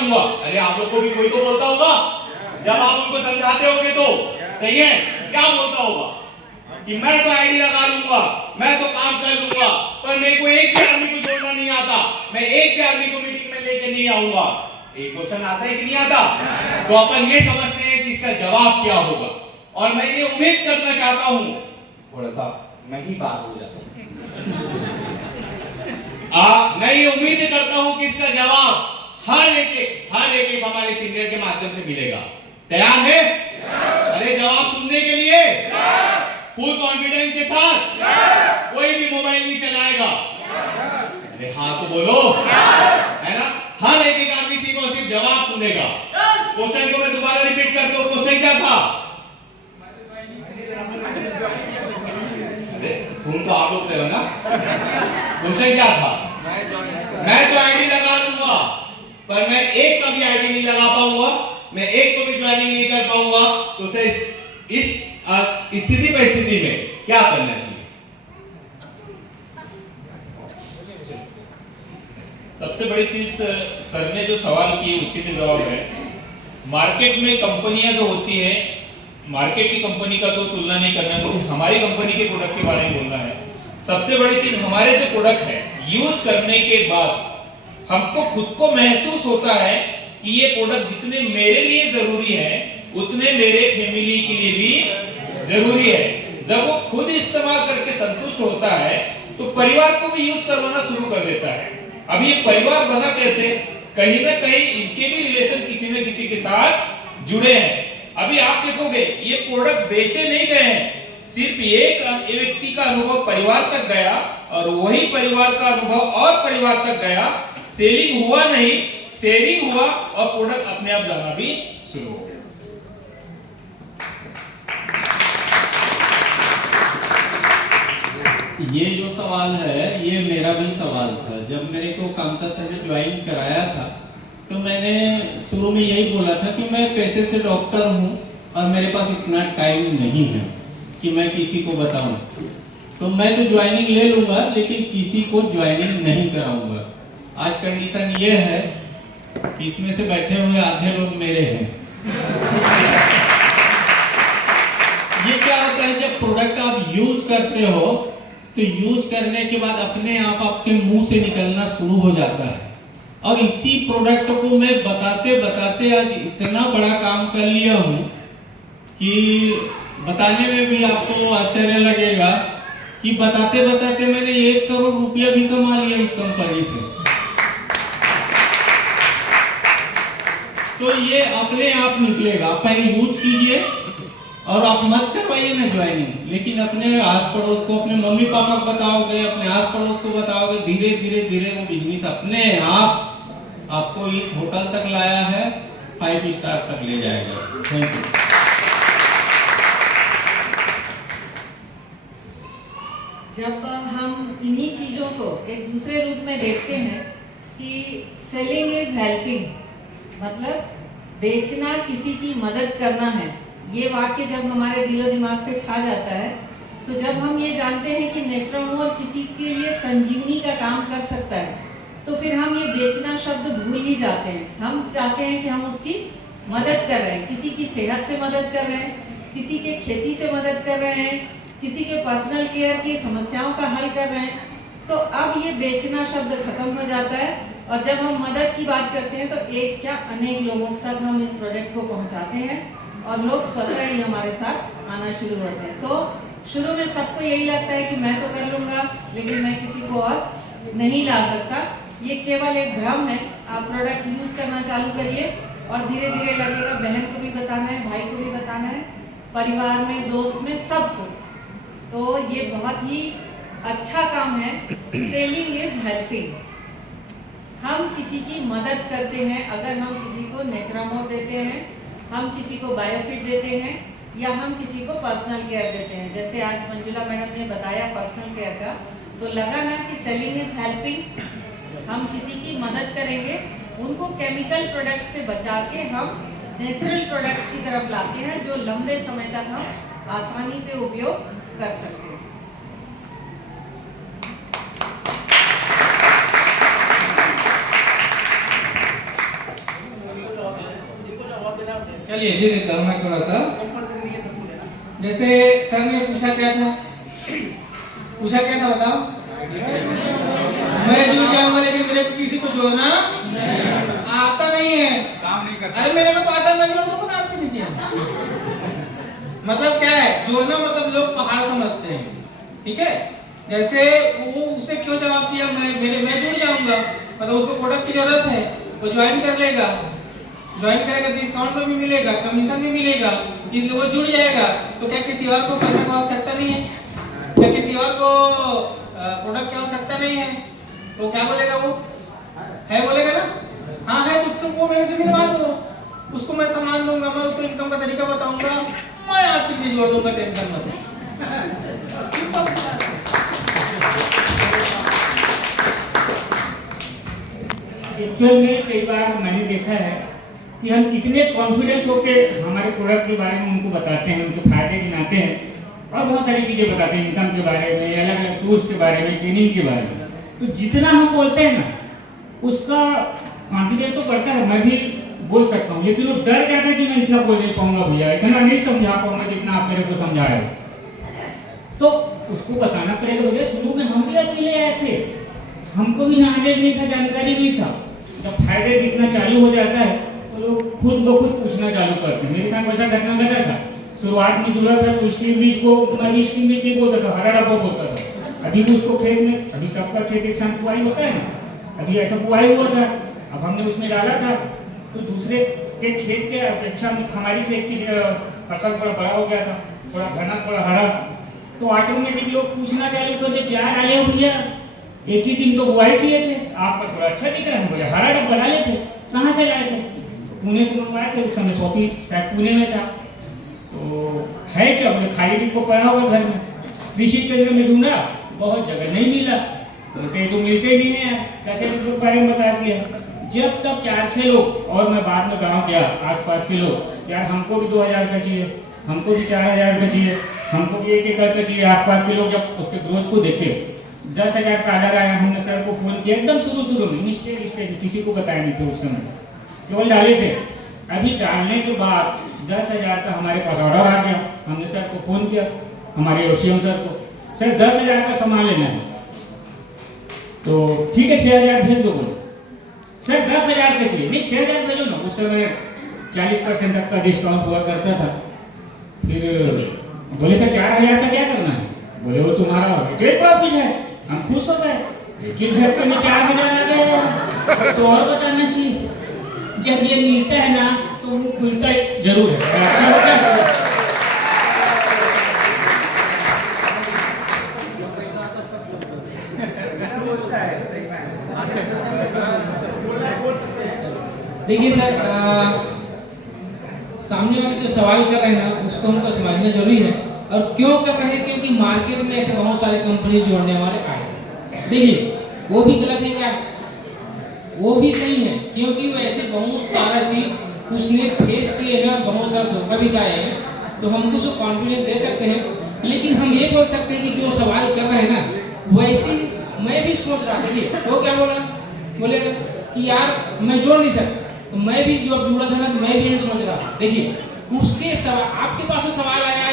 लूंगा। अरे आप लोग को भी कोई तो बोलता होगा जब आप उनको समझाते होगे तो, सही है? क्या बोलता होगा कि मैं तो आईडी लगा लूंगा, मैं तो काम कर लूंगा, पर मेरे को एक भी आदमी को जोड़ना नहीं आता, मैं एक भी आदमी को मीटिंग में लेके नहीं आऊंगा। एक क्वेश्चन आता है कि नहीं आता? तो अपन ये समझते हैं कि इसका जवाब क्या होगा, और मैं ये उम्मीद करना चाहता हूं, थोड़ा सा मैं ही बात हो जाता हूं, मैं ये उम्मीद करता हूं कि इसका जवाब हर एक हमारे सीनियर के माध्यम से मिलेगा। तैयार है? अरे जवाब सुनने के लिए फुल कॉन्फिडेंस के साथ कोई भी मोबाइल नहीं चलाएगा। अरे हाँ तो बोलो, है ना? हर एक आदमी सिर्फ और सिर्फ जवाब सुनेगा। क्वेश्चन को मैं दोबारा रिपीट करता हूँ। क्वेश्चन क्या था? अरे सुन तो आप लोग रहे हो ना? क्वेश्चन क्या था? मैं तो आईडी लगा लूंगा, पर मैं एक का भी आईडी नहीं लगा पाऊंगा, मैं एक को भी ज्वाइनिंग नहीं कर पाऊंगा। तो उसे इस स्थिति परिस्थिति में क्या करना चाहिए? सबसे बड़ी चीज सर ने जो सवाल किए उसी में जवाब है। मार्केट में कंपनियां जो होती है, मार्केट की कंपनी का तो तुलना नहीं करना है, मुझे हमारी कंपनी के प्रोडक्ट के बारे में बोलना है। सबसे बड़ी चीज हमारे जो प्रोडक्ट है, यूज करने के बाद हमको खुद को महसूस होता है कि ये प्रोडक्ट जितने मेरे लिए जरूरी है उतने मेरे फैमिली के लिए भी जरूरी है। जब वो खुद इस्तेमाल करके संतुष्ट होता है तो परिवार को भी यूज करवाना शुरू कर देता है। अब ये परिवार बना कैसे? कहीं ना कहीं इनके भी रिलेशन किसी न किसी के साथ जुड़े हैं। अभी आप देखोगे ये प्रोडक्ट बेचे नहीं गए हैं, सिर्फ एक व्यक्ति का अनुभव परिवार तक गया और वही परिवार का अनुभव और परिवार तक गया। सेलिंग हुआ नहीं, शेयरिंग हुआ और प्रोडक्ट अपने आप जाना भी शुरू हो गया। ये जो सवाल है ये मेरा भी सवाल था। जब मेरे को कामता सर ने ज्वाइन कराया था तो मैंने शुरू में यही बोला था कि मैं पैसे से डॉक्टर हूँ और मेरे पास इतना टाइम नहीं है कि मैं किसी को बताऊं, तो मैं तो ज्वाइनिंग ले लूंगा लेकिन किसी को ज्वाइनिंग नहीं कराऊंगा। आज कंडीशन ये है कि इसमें से बैठे हुए आधे लोग मेरे हैं। ये क्या होता है, जब प्रोडक्ट आप यूज करते हो तो यूज करने के बाद अपने आप आपके मुंह से निकलना शुरू हो जाता है। और इसी प्रोडक्ट को मैं बताते बताते आज इतना बड़ा काम कर लिया हूं कि बताने में भी आपको आश्चर्य लगेगा कि बताते बताते मैंने 1 करोड़ रुपया भी कमा लिया इस कंपनी से। तो ये अपने आप निकलेगा। आप पहले यूज कीजिए और आप मत करवाइए ना ज्वाइनिंग, लेकिन अपने आस पड़ोस को, अपने मम्मी पापा को बताओगे, अपने आस पड़ोस को बताओगे, धीरे धीरे धीरे वो बिजनेस अपने आप आपको इस होटल तक लाया है, 5 स्टार तक ले जाएगा। Thank you. जब हम इन्हीं चीज़ों को एक दूसरे रूप में देखते हैं कि सेलिंग इज हेल्पिंग, मतलब बेचना किसी की मदद करना है, ये वाक्य जब हमारे दिलो दिमाग पे छा जाता है तो जब हम ये जानते हैं कि नेचुरोमोर किसी के लिए संजीवनी का काम कर सकता है तो फिर हम ये बेचना शब्द भूल ही जाते हैं। हम चाहते हैं कि हम उसकी मदद कर रहे हैं, किसी की सेहत से मदद कर रहे हैं, किसी के खेती से मदद कर रहे हैं, किसी के पर्सनल केयर की समस्याओं का हल कर रहे हैं। तो अब ये बेचना शब्द खत्म हो जाता है और जब हम मदद की बात करते हैं तो एक क्या अनेक लोगों तक हम इस प्रोजेक्ट को पहुंचाते हैं और लोग स्वतः ही हमारे साथ आना शुरू होते हैं। तो शुरू में सबको यही लगता है कि मैं तो कर लूँगा लेकिन मैं किसी को और नहीं ला सकता। ये केवल एक भ्रम है। आप प्रोडक्ट यूज़ करना चालू करिए और धीरे धीरे लगेगा बहन को भी बताना है, भाई को भी बताना है, परिवार में, दोस्त में, सबको। तो ये बहुत ही अच्छा काम है। Selling is helping. हम किसी की मदद करते हैं। अगर हम किसी को नेचुरामोर देते हैं, हम किसी को बायोफिट देते हैं या हम किसी को पर्सनल केयर देते हैं, जैसे आज मंजुला मैडम ने बताया पर्सनल केयर का, तो लगा ना कि सेलिंग इज हेल्पिंग। हम किसी की मदद करेंगे, उनको केमिकल प्रोडक्ट से बचा के हम नेचुरल प्रोडक्ट्स की तरफ लाते हैं जो लंबे समय तक हम आसानी से उपयोग कर सकते हैं। चलिए दे देता हूँ मैं थोड़ा सा। जैसे सर ने पूछा क्या था बताओ। मैं जुड़ जाऊंगा लेकिन मेरे को किसी को जोड़ना आता नहीं है। अरे मेरे को तो आता है, मैं जोड़ दूंगा आपके नीचे। मतलब क्या है जोड़ना, मतलब लोग पहाड़ समझते हैं, ठीक है। जैसे वो उसे क्यों जवाब दिया, मैं जुड़ जाऊंगा, मतलब उसको प्रोडक्ट की जरूरत है, वो ज्वाइन कर लेगा, ज्वाइन करेगा, डिस्काउंट में भी मिलेगा, कमीशन भी मिलेगा, इसलिए वो जुड़ जाएगा। तो क्या किसी और को पैसा की आवश्यकता नहीं है? क्या किसी और को प्रोडक्ट की आवश्यकता नहीं है? तो क्या बोलेगा वो? है बोलेगा ना? हाँ है, उसको वो मेरे से मिलवा दो, उसको मैं सामान दूंगा, मैं उसको इनकम का तरीका बताऊंगा, मैं आपके लिए जोड़ दूंगा, टेंशन मत लो। एक्चुअल में कई बार मैंने देखा है कि हम इतने कॉन्फिडेंस होकर हमारे प्रोडक्ट के बारे में उनको बताते हैं, उनके फायदे गिनाते हैं और बहुत सारी चीज़ें बताते हैं, इनकम के बारे में, अलग अलग टूल्स के बारे में, ट्रेनिंग के बारे में। तो जितना हम बोलते हैं ना उसका कॉन्फिडेंस तो बढ़ता है, मैं भी बोल सकता हूँ, लेकिन वो डर जाता है कि मैं इतना बोल नहीं पाऊंगा भैया, इतना नहीं समझा पाऊंगा जितना आप मेरे को समझा रहे हो। तो उसको बताना पड़ेगा भैया, शुरू में हम भी अकेले आए थे, हमको भी नॉलेज नहीं था, जानकारी नहीं था। जब फायदे दिखना चालू हो जाता है तो लोग खुद ब खुद पूछना चालू करते हैं। मेरे साथ वैसा घटना घटा था। शुरुआत में जुड़ा था तो स्टील बीज को मैं स्टील बीज नहीं बोलता था, हरा डब्बा बोलता था। अभी उसको खेत में, अभी सबका खेत एक साथ बुआई होता है ना, अभी ऐसा बुआई हुआ था, अब हमने उसमें डाला था तो दूसरे के खेत के अपेक्षा हमारी खेत की फसल थोड़ा बड़ा हो गया था, थोड़ा घना, थोड़ा हरा, तो ऑटोमेटिक लोग पूछना चालू कर दे क्या डाले हो भैया, एक ही दिन तो बुआई किए थे, आपका थोड़ा अच्छा दिख रहा है, बोले हरा डब्बा डाले थे, कहाँ से लाए थे? पुणे से मंगवाए थे, उस समय शॉपिंग शायद पुणे में था। तो है क्या, बोले खाली डिब्बा को पड़ा होगा घर में। कृषि केंद्र में ढूंढा, बहुत जगह नहीं मिला, बोलते तो मिलते ही नहीं है, कैसे के बारे में बता दिया। जब तक 4-6 लोग और मैं बाद में गाँव गया, आसपास के लोग, यार हमको भी 2000 का चाहिए, हमको भी 4000 का चाहिए, हमको भी 1 एकड़ का चाहिए। आसपास के लोग जब उसके ग्रोथ को देखे, 10,000 का ऑर्डर आया, हमने सर को फोन किया एकदम शुरू में, स्टेज किसी को बताया नहीं थे उस समय, केवल डाले थे। अभी डालने के बाद 10,000 का हमारे पास ऑर्डर आ गया, हमने सर को फोन किया, हमारे ओसीएम सर को, सर 10,000 का सामान लेना है, तो ठीक है 6,000 भेज दो। बोलो सर 10,000 का चाहिए, नहीं 6,000 भेजो ना। उस समय 40% तक का डिस्काउंट हुआ करता था। फिर बोले सर 4,000 का क्या करना है? बोले वो तुम्हारा रिटेल प्रॉफिट है। हम खुश हो गए, लेकिन झटके में 4,000 आ गए तो और बताना चाहिए। जब ये मिलता है ना तो वो खुलता जरूर है, अच्छा होता है। देखिए सर, सामने वाले जो सवाल कर रहे हैं ना उसको हमको समझना जरूरी है। और क्यों कर रहे हैं? क्योंकि मार्केट में ऐसे बहुत सारे कंपनी जोड़ने वाले आए। देखिए वो भी गलत है क्या? वो भी सही है, क्योंकि वो ऐसे बहुत सारा चीज उसने फेस किए हैं और बहुत सारा धोखा भी खाए हैं, तो हमको उसको कॉन्फिडेंस दे सकते हैं। लेकिन हम ये बोल सकते हैं कि जो सवाल कर रहे हैं ना वैसे मैं भी सोच रहा। देखिए वो क्या बोला, बोले कि यार मैं जोड़ नहीं सकता, तो मैं भी जब जुड़ा था ना तो मैं भी सोच रहा। देखिए उसके सवाल, आपके पास जो सवाल आया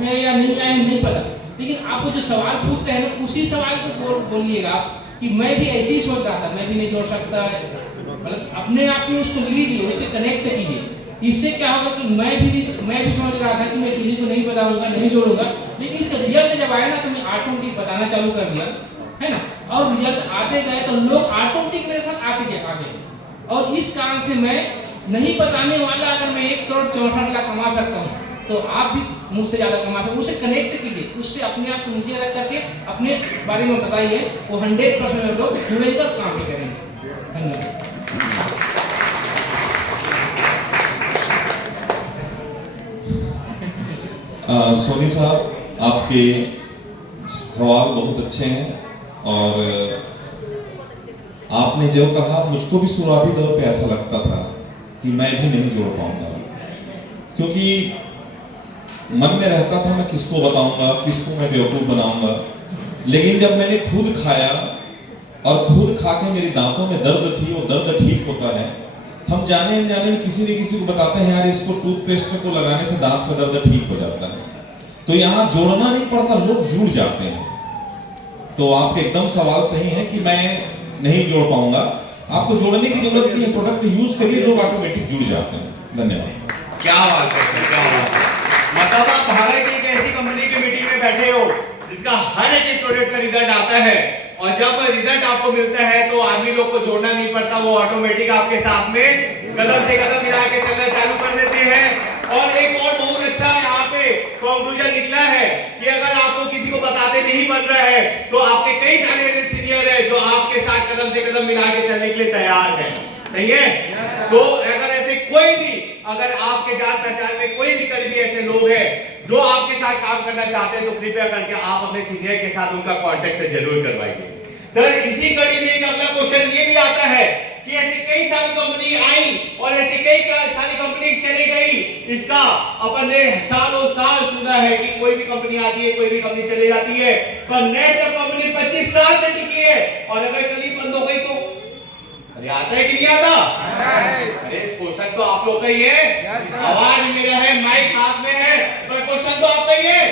है या नहीं आया नहीं पता, लेकिन आपको जो सवाल पूछ रहे हैं ना उसी सवाल को बोलिएगा आप कि मैं भी ऐसे ही सोच रहा था, मैं भी नहीं जोड़ सकता है। मतलब अपने आप में उसको लीजिए, उससे कनेक्ट कीजिए। इससे क्या होगा कि मैं भी समझ रहा था कि मैं किसी को नहीं बताऊंगा, नहीं जोड़ूंगा, लेकिन इसका रिजल्ट जब आया ना तो मैं ऑटोमेटिक बताना चालू कर दिया, है ना। और रिजल्ट आते गए तो लोग ऑटोमेटिक मेरे साथ आते गए। और इस कारण से मैं नहीं बताने वाला, अगर मैं 1,64,00,000 कमा सकता हूँ तो आप भी मुझसे ज़्यादा कमा सकते। उससे कनेक्ट कीजिए, उससे अपने आप को नीचे रख करके अपने बारे में बताइए, वो 100% लोग जुड़ेगा, काम भी करेंगे। धन्यवाद। सोनी साहब, आपके सवाल बहुत अच्छे हैं और आपने जो कहा मुझको भी शुरुआती दौर पे ऐसा लगता था कि मैं भी नहीं जोड़ पाऊंगा, क्योंकि मन में रहता था मैं किसको बताऊंगा, किसको मैं बेवकूफ़ बनाऊंगा। लेकिन जब मैंने खुद खाया और खुद खा के मेरे दांतों में दर्द थी, वो दर्द ठीक होता है, हम जाने अनजाने में किसी न किसी को बताते हैं यार इसको टूथपेस्ट को लगाने से दांत का दर्द ठीक हो जाता है। तो यहाँ जोड़ना नहीं पड़ता, लोग जुड़ जाते हैं। तो आपके एकदम सवाल सही है कि मैं नहीं जोड़ पाऊंगा, आपको जोड़ने की जरूरत नहीं है, प्रोडक्ट यूज करिए, लोग ऑटोमेटिक जुड़ जाते हैं। धन्यवाद। क्या बात है सर, क्या बात है। मतलब आप भारत की एक ऐसी कंपनी की मीटिंग में बैठे हो जिसका हर एक प्रोडक्ट का रिजल्ट आता है, और जब रिजल्ट आपको मिलता है तो आदमी लोग को जोड़ना नहीं पड़ता, वो ऑटोमेटिक आपके साथ में कदम से कदम मिला के चलना चालू कर देते हैं। और एक और बहुत अच्छा यहाँ पे कंक्लूजन निकला है कि अगर आपको किसी को बताते नहीं बन रहा है तो आपके कई सारे ऐसे सीनियर है जो आपके साथ कदम से कदम मिला के चलने के लिए तैयार है। सही है? तो अगर ऐसे कोई भी, अगर आपके जान पहचान में कोई भी करीबी ऐसे लोग हैं जो आपके साथ काम करना चाहते हैं तो कृपया करके आप अपने सीनियर के साथ उनका कांटेक्ट जरूर करवाइए। सर इसी कड़ी में एक अगला क्वेश्चन ये भी आता है कि ऐसी कई सारी कंपनी आई और ऐसी कई सारी कंपनी चली गई, इसका अपन ने सालों साल सुना है कि कोई भी कंपनी आती है, कोई भी कंपनी चली जाती है, पर नेट कंपनी 25 साल तक टिकी है, और अगर कल ही बंद हो गई तो अरे आता है कि नहीं आता? अरे इस क्वेश्चन तो आप लोग का ही है, आवाज मेरा है, माइक हाथ में है, पर क्वेश्चन तो आपका ही है।